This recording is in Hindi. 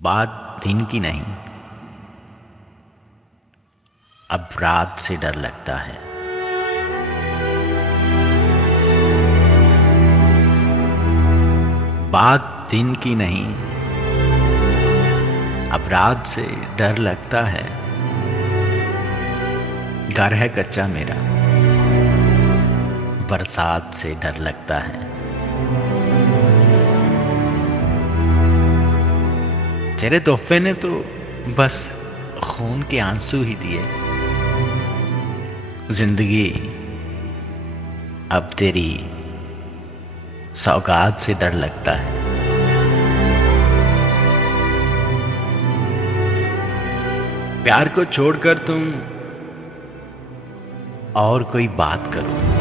बात दिन की नहीं, अब रात से डर लगता है। बात दिन की नहीं, अब रात से डर लगता है। घर है कच्चा मेरा, बरसात से डर लगता है। तेरे तोहफे ने तो बस खून के आंसू ही दिए। जिंदगी अब तेरी सौगात से डर लगता है। प्यार को छोड़कर तुम और कोई बात करो,